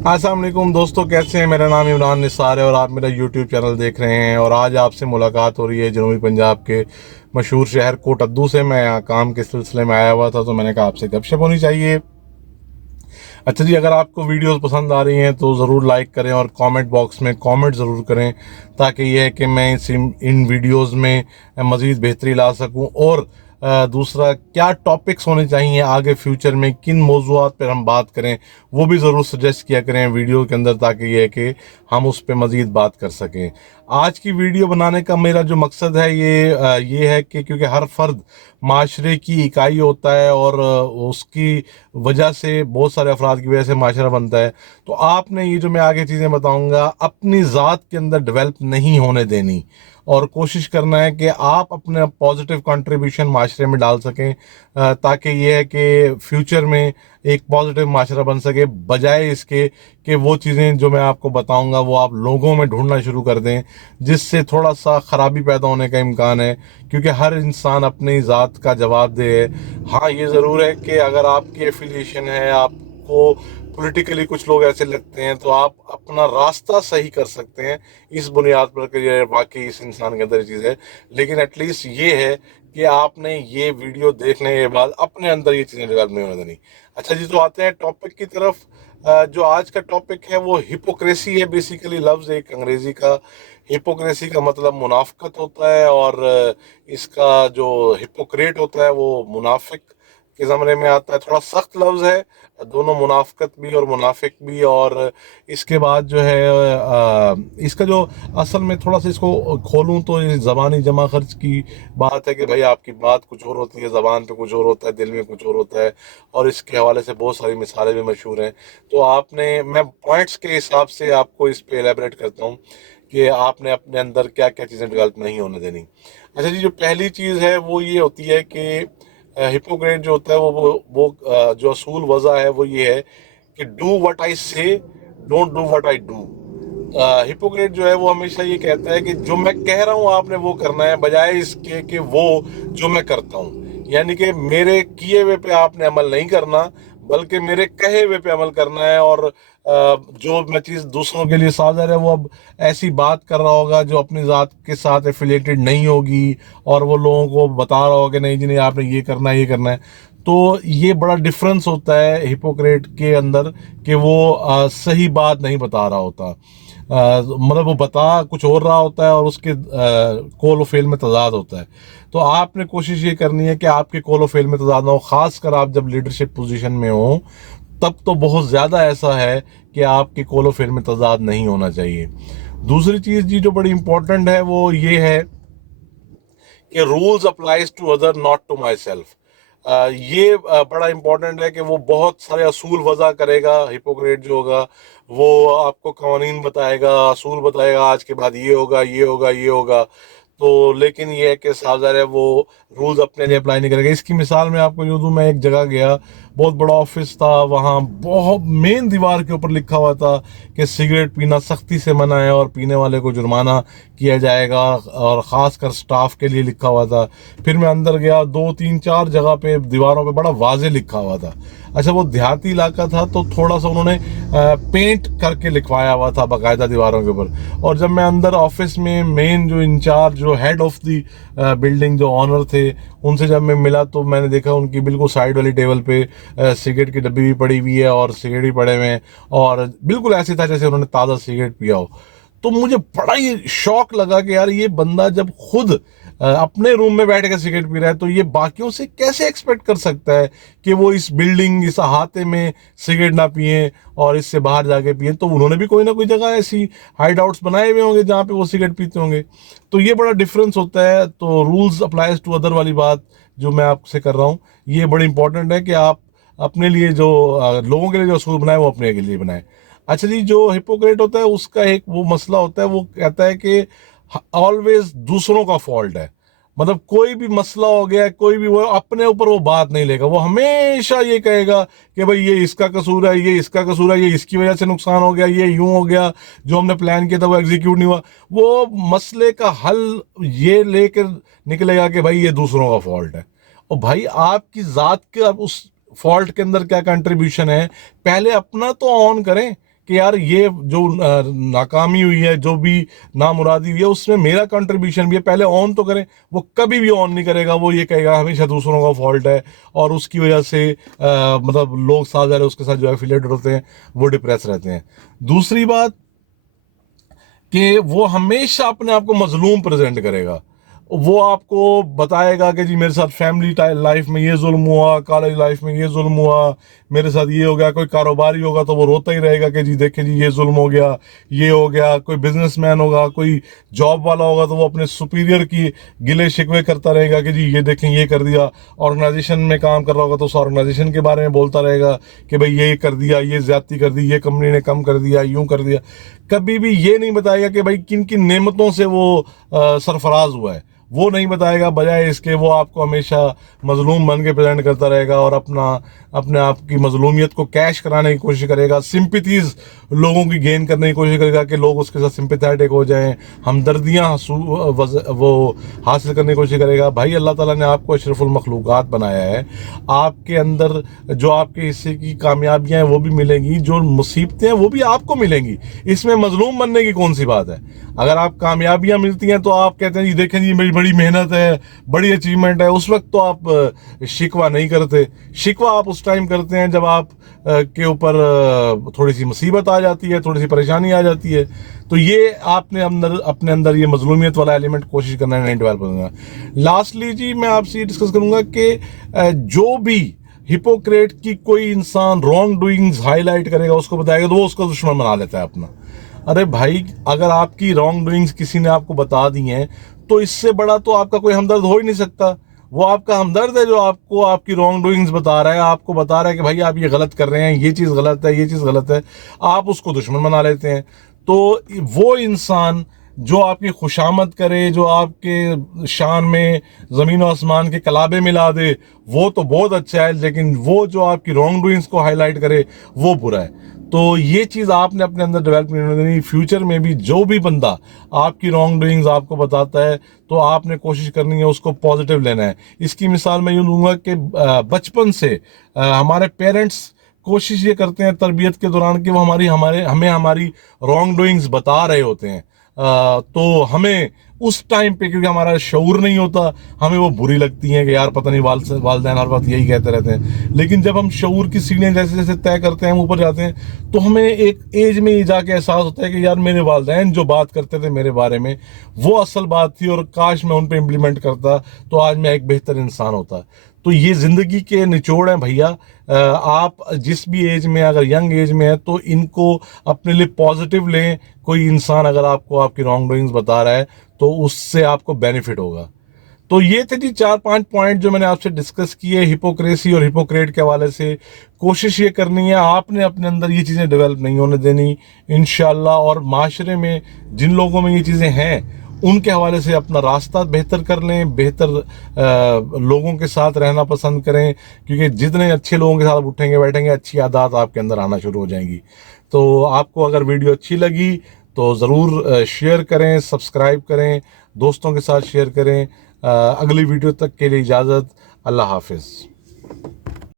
अस्सलाम वालेकुम दोस्तों, कैसे हैं। मेरा नाम इमरान निसार है और आप मेरा यूट्यूब चैनल देख रहे हैं। और आज आपसे मुलाकात हो रही है जनूबी पंजाब के मशहूर शहर कोटद्दू से। मैं यहाँ काम के सिलसिले में आया हुआ था, तो मैंने कहा आपसे गपशप होनी चाहिए। अच्छा जी, अगर आपको वीडियोस पसंद आ रही हैं तो ज़रूर लाइक करें और कमेंट बॉक्स में कमेंट ज़रूर करें, ताकि यह है कि मैं इन वीडियोस में मज़ीद बेहतरी ला सकूं। और दूसरा, क्या टॉपिक्स होने चाहिए आगे फ्यूचर में, किन मौज़ूआत पर हम बात करें, वो भी ज़रूर सजेस्ट किया करें वीडियो के अंदर, ताकि यह है कि हम उस पर मज़ीद बात कर सकें। आज की वीडियो बनाने का मेरा जो मकसद है ये है कि क्योंकि हर फर्द माशरे की इकाई होता है, और उसकी वजह से बहुत सारे अफराद की वजह से माशरा बनता है। तो आपने ये जो मैं आगे चीज़ें बताऊंगा अपनी ज़ात के अंदर डेवलप नहीं होने देनी, और कोशिश करना है कि आप अपने पॉजिटिव कंट्रीब्यूशन माशरे में डाल सकें, ताकि ये है कि फ्यूचर में एक पॉजिटिव माशरा बन सके, बजाय इसके कि वो चीज़ें जो मैं आपको बताऊंगा वो आप लोगों में ढूंढना शुरू कर दें, जिससे थोड़ा सा ख़राबी पैदा होने का इम्कान है। क्योंकि हर इंसान अपनी ज़ात का जवाब दे है। हाँ, ये ज़रूर है कि अगर आपकी एफिलिएशन है, आपको पॉलिटिकली कुछ लोग ऐसे लगते हैं, तो आप अपना रास्ता सही कर सकते हैं इस बुनियाद पर कि ये वाकई इस इंसान के अंदर ये चीज़ है। लेकिन एटलीस्ट ये है कि आपने ये वीडियो देखने के बाद अपने अंदर ये चीज़ें डेवलप नहीं होने देनी। अच्छा जी, तो आते हैं टॉपिक की तरफ। जो आज का टॉपिक है वो हिपोक्रेसी है। बेसिकली लफ्ज़ एक अंग्रेज़ी का, हिपोक्रेसी का मतलब मुनाफ़क़त होता है, और इसका जो हिपोक्रेट होता है वो मुनाफिक के ज़मरे में आता है। थोड़ा सख्त लफ्ज़ है दोनों, मुनाफ़क़त भी और मुनाफिक भी। और इसके बाद जो है इसका जो असल में थोड़ा सा इसको खोलूँ तो ये ज़बानी जमा खर्च की बात है कि भाई आपकी बात कुछ और होती है, ज़बान पे कुछ और होता है, दिल में कुछ और होता है। और इसके हवाले से बहुत सारी मिसालें भी मशहूर हैं। तो मैं पॉइंट्स के हिसाब से आपको इस पे एलेबरेट करता हूँ कि आपने अपने अंदर क्या क्या चीज़ें डेवलप नहीं होने देनी। अच्छा जी, जो पहली चीज़ है वो ये होती है कि हिपोक्रेट जो होता है जो असूल वज़ा है वो ये है कि डू व्हाट आई से, don't do what I do. Hypocrite जो है वो हमेशा ये कहता है कि जो मैं कह रहा हूँ आपने वो करना है, बजाय इसके कि वो जो मैं करता हूँ। यानी कि मेरे किए हुए पे आपने अमल नहीं करना, बल्कि मेरे कहे हुए पे अमल करना है। और जो मैं चीज़ दूसरों के लिए साझा है, वो अब ऐसी बात कर रहा होगा जो अपनी ज़ात के साथ एफिलेटेड नहीं होगी, और वो लोगों को बता रहा होगा कि नहीं जी नहीं, आपने ये करना है, ये करना है। तो ये बड़ा डिफरेंस होता है हिपोक्रेट के अंदर, कि वो सही बात नहीं बता रहा होता। मतलब वो बता कुछ और रहा होता है, और उसके कॉल फेल में तजाद होता है। तो आपने कोशिश ये करनी है कि आपके कॉल फेल में तजाद ना हो, खासकर आप जब लीडरशिप पोजीशन में हो, तब तो बहुत ज़्यादा ऐसा है कि आपके कॉल फेल में तजाद नहीं होना चाहिए। दूसरी चीज़ जी जो बड़ी इंपॉर्टेंट है वो ये है कि rules applies to other not to myself. ये बड़ा इंपॉर्टेंट है कि वो बहुत सारे असूल वज़ा करेगा। हिपोक्रेट जो होगा वो आपको कवानीन बताएगा, असूल बताएगा, आज के बाद ये होगा, ये होगा, ये होगा। तो लेकिन ये है कि सावधान है, वो रूल्स अपने लिए अप्लाई नहीं करेगा। इसकी मिसाल मैं आपको यूँ दूँ, मैं एक जगह गया, बहुत बड़ा ऑफिस था, वहाँ बहुत मेन दीवार के ऊपर लिखा हुआ था कि सिगरेट पीना सख्ती से मना है और पीने वाले को जुर्माना किया जाएगा, और ख़ास कर स्टाफ के लिए लिखा हुआ था। फिर मैं अंदर गया, दो तीन चार जगह पे दीवारों पे बड़ा वाजे लिखा हुआ था। अच्छा, वो देहाती इलाका था, तो थोड़ा सा उन्होंने पेंट करके लिखवाया हुआ था बाकायदा दीवारों के ऊपर। और जब मैं अंदर ऑफिस में मेन जो इंचार्ज, जो हेड ऑफ दी बिल्डिंग, जो ऑनर थे, उनसे जब मैं मिला, तो मैंने देखा उनकी बिल्कुल साइड वाली टेबल पे सिगरेट की डब्बी भी पड़ी हुई है, और सिगरेट भी पड़े हुए हैं, और बिल्कुल ऐसे था जैसे उन्होंने ताज़ा सिगरेट पिया हो। तो मुझे बड़ा ही शौक लगा कि यार, ये बंदा जब खुद अपने रूम में बैठ के सिगरेट पी रहा है, तो ये बाकियों से कैसे एक्सपेक्ट कर सकता है कि वो इस बिल्डिंग, इस अहाते में सिगरेट ना पिए और इससे बाहर जाके पिए। तो उन्होंने भी कोई ना कोई जगह ऐसी हाइड आउट्स बनाए हुए होंगे जहाँ पे वो सिगरेट पीते होंगे। तो ये बड़ा डिफरेंस होता है। तो रूल्स अप्लाइज टू अदर वाली बात जो मैं आपसे कर रहा हूँ, ये बड़ी इंपॉर्टेंट है कि आप अपने लिए जो लोगों के लिए जो असूल बनाए वो अपने के लिए बनाए। अच्छा जी, जो हिपोक्रेट होता है उसका एक वो मसला होता है, वो कहता है कि ऑलवेज दूसरों का फॉल्ट है। मतलब कोई भी मसला हो गया, कोई भी, वो अपने ऊपर वो बात नहीं लेगा। वो हमेशा ये कहेगा कि भाई ये इसका कसूर है, ये इसका कसूर है, ये इसकी वजह से नुकसान हो गया, ये यूं हो गया, जो हमने प्लान किया था वो एग्जीक्यूट नहीं हुआ। वो मसले का हल ये लेकर निकलेगा कि भाई ये दूसरों का फॉल्ट है। और भाई आपकी ज़ात के अब उस फॉल्ट के अंदर क्या कंट्रीब्यूशन है, पहले अपना तो ऑन करें کہ یار یہ جو ناکامی ہوئی ہے, جو بھی نامرادی ہوئی ہے, اس میں میرا کنٹریبیوشن بھی ہے. پہلے آن تو کریں. وہ کبھی بھی آن نہیں کرے گا, وہ یہ کہے گا ہمیشہ دوسروں کا فالٹ ہے, اور اس کی وجہ سے مطلب لوگ ساتھ اس کے ساتھ جو ایفیلیٹڈ ہوتے ہیں وہ ڈپریس رہتے ہیں. دوسری بات کہ وہ ہمیشہ اپنے آپ کو مظلوم پریزنٹ کرے گا. وہ آپ کو بتائے گا کہ جی میرے ساتھ فیملی لائف میں یہ ظلم ہوا, کالج لائف میں یہ ظلم ہوا, میرے ساتھ یہ ہو گیا. کوئی کاروباری ہوگا تو وہ روتا ہی رہے گا کہ جی دیکھیں جی یہ ظلم ہو گیا, یہ ہو گیا. کوئی بزنس مین ہوگا, کوئی جاب والا ہوگا تو وہ اپنے سپیریئر کی گلے شکوے کرتا رہے گا کہ جی یہ دیکھیں یہ کر دیا. آرگنائزیشن میں کام کر رہا ہوگا تو اس آرگنائزیشن کے بارے میں بولتا رہے گا کہ بھائی یہ کر دیا, یہ زیادتی کر دی, یہ کمپنی نے کم کر دیا, یوں کر دیا. کبھی بھی یہ نہیں بتائے گا کہ بھائی کن کن نعمتوں سے وہ سرفراز ہوا ہے. وہ نہیں بتائے گا. بجائے اس کے وہ آپ کو ہمیشہ مظلوم بن کے پریزنٹ کرتا رہے گا, اور اپنے آپ کی مظلومیت کو کیش کرانے کی کوشش کرے گا. سمپتھیز لوگوں کی گین کرنے کی کوشش کرے گا کہ لوگ اس کے ساتھ سمپیتھیٹک ہو جائیں, ہمدردیاں وہ حاصل کرنے کی کوشش کرے گا. بھائی اللہ تعالیٰ نے آپ کو اشرف المخلوقات بنایا ہے. آپ کے اندر جو آپ کے حصے کی کامیابیاں ہیں وہ بھی ملیں گی, جو مصیبتیں ہیں وہ بھی آپ کو ملیں گی. اس میں مظلوم بننے کی کون سی بات ہے؟ اگر آپ کامیابیاں ملتی ہیں تو آپ کہتے ہیں جی دیکھیں جی میری بڑی محنت ہے, بڑی اچیومنٹ ہے. اس وقت تو آپ شکوہ نہیں کرتے. شکوہ آپ اس ٹائم کرتے ہیں جب آپ کے اوپر تھوڑی سی مصیبت آ جاتی ہے, تھوڑی سی پریشانی آ جاتی ہے. تو یہ آپ نے اپنے اندر یہ مظلومیت والا ایلیمنٹ کوشش کرنا ہے نہیں ڈیولپ کرنا. لاسٹلی جی میں آپ سے یہ ڈسکس کروں گا کہ جو بھی ہپوکریٹ کی کوئی انسان رانگ ڈوئنگز ہائی لائٹ کرے گا, اس کو بتائے گا, تو وہ اس کا دشمن بنا لیتا ہے اپنا. ارے بھائی اگر آپ کی رانگ ڈوئنگز کسی نے آپ کو بتا دی ہیں تو اس سے بڑا تو آپ کا کوئی ہمدرد ہو ہی نہیں سکتا. وہ آپ کا ہمدرد ہے جو آپ کو آپ کی رانگ ڈوئنگز بتا رہا ہے, آپ کو بتا رہا ہے کہ بھائی آپ یہ غلط کر رہے ہیں, یہ چیز غلط ہے, یہ چیز غلط ہے. آپ اس کو دشمن بنا لیتے ہیں. تو وہ انسان جو آپ کی خوشامد کرے, جو آپ کے شان میں زمین و آسمان کے کلابے ملا دے, وہ تو بہت اچھا ہے. لیکن وہ جو آپ کی رانگ ڈوئنگز کو ہائی لائٹ کرے وہ برا ہے. تو یہ چیز آپ نے اپنے اندر ڈیولپ نہیں ہونے دینی. فیوچر میں بھی جو بھی بندہ آپ کی رانگ ڈوئنگز آپ کو بتاتا ہے تو آپ نے کوشش کرنی ہے اس کو پازیٹیو لینا ہے. اس کی مثال میں یوں دوں گا کہ بچپن سے ہمارے پیرنٹس کوشش یہ کرتے ہیں تربیت کے دوران کہ وہ ہمیں ہماری رانگ ڈوئنگز بتا رہے ہوتے ہیں. تو ہمیں اس ٹائم پہ کیونکہ ہمارا شعور نہیں ہوتا, ہمیں وہ بری لگتی ہیں کہ یار پتہ نہیں والدین ہر وقت یہی کہتے رہتے ہیں. لیکن جب ہم شعور کی سیڑھیاں جیسے جیسے طے کرتے ہیں, ہم اوپر جاتے ہیں, تو ہمیں ایک ایج میں یہ جا کے احساس ہوتا ہے کہ یار میرے والدین جو بات کرتے تھے میرے بارے میں وہ اصل بات تھی, اور کاش میں ان پہ امپلیمنٹ کرتا تو آج میں ایک بہتر انسان ہوتا. تو یہ زندگی کے نچوڑ ہیں بھیا. آپ جس بھی ایج میں, اگر ینگ ایج میں ہے تو ان کو اپنے لیے پازیٹیو لیں. کوئی انسان اگر آپ کو آپ کی رانگ ڈوئنگز بتا رہا ہے تو اس سے آپ کو بینیفٹ ہوگا. تو یہ تھے جی 4-5 پوائنٹ جو میں نے آپ سے ڈسکس کیے ہپوکریسی اور ہپوکریٹ کے حوالے سے. کوشش یہ کرنی ہے آپ نے اپنے اندر یہ چیزیں ڈیولپ نہیں ہونے دینی انشاءاللہ. اور معاشرے میں جن لوگوں میں یہ چیزیں ہیں ان کے حوالے سے اپنا راستہ بہتر کر لیں, بہتر لوگوں کے ساتھ رہنا پسند کریں, کیونکہ جتنے اچھے لوگوں کے ساتھ اٹھیں گے بیٹھیں گے اچھی عادات آپ کے اندر آنا شروع ہو جائیں گی. تو آپ کو اگر ویڈیو اچھی لگی تو ضرور شیئر کریں, سبسکرائب کریں, دوستوں کے ساتھ شیئر کریں. اگلی ویڈیو تک کے لیے اجازت. اللہ حافظ.